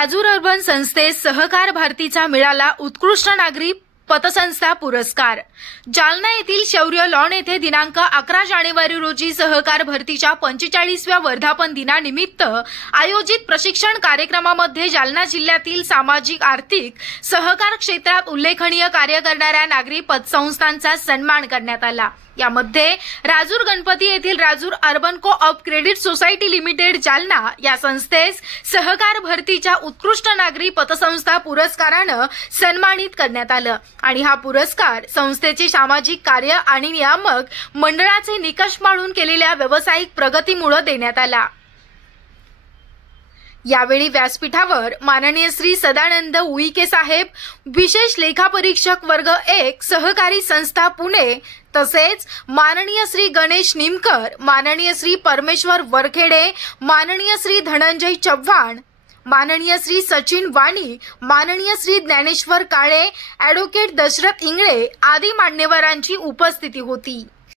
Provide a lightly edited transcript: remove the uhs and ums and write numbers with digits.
Rajur urban संस्थेस सहकार भारतीचा मिळाला उत्कृष्ट नागरी पतसंस्था पुरस्कार। जालना येथील शौर्य लॉन येथे दिनांक 11 जानेवारी रोजी सहकार भरतीच्या 45व्या वर्धापन दिनानिमित्त आयोजित प्रशिक्षण कार्यक्रमामध्ये जालना जिल्ह्यातील सामाजिक आर्थिक सहकार क्षेत्रात उल्लेखनीय कार्य करणाऱ्या नागरी पतसंस्थांचा सन्मान करण्यात आला। यामध्ये राजूर गणपती येथील Rajur urban co-op credit society limited Jalna या संस्थेस सहकार भरतीच्या उत्कृष्ट नागरी पतसंस्था पुरस्काराने सन्मानित करण्यात आलं आणि हा पुरस्कार संस्थेचे सामाजिक कार्य आणि नियामक मंडळाचे निकष पाळून केलेल्या व्यावसायिक प्रगतीमुळे देण्यात आला। यावेळी व्यासपीठावर माननीय श्री सदानंद उईके साहेब, विशेष लेखापरीक्षक वर्ग 1 सहकारी संस्था पुणे, तसेच माननीय श्री गणेश निमकर, माननीय श्री परमेश्वर वरखेडे, माननीय श्री धनंजय चव्हाण, माननीय श्री सचिन वाणी, माननीय श्री ज्ञानेश्वर काळे, ॲडव्होकेट दशरथ इंगळे आदी मान्यवरांची उपस्थिती होती।